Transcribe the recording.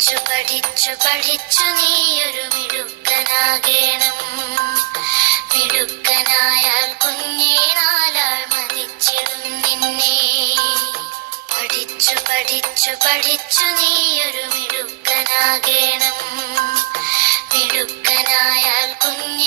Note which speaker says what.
Speaker 1: പഠിച്ചു പഠിച്ചു പഠിച്ചു നീയൊരു മിടുക്കനാകേണം. മിടുക്കനായാൽ കുഞ്ഞേ നാലാൾ മതിച്ചിടും നിന്നെ. പഠിച്ചു പഠിച്ചു പഠിച്ചു നീയൊരു മിടുക്കനാകേണം. മിടുക്കനായാൽ കുഞ്ഞേ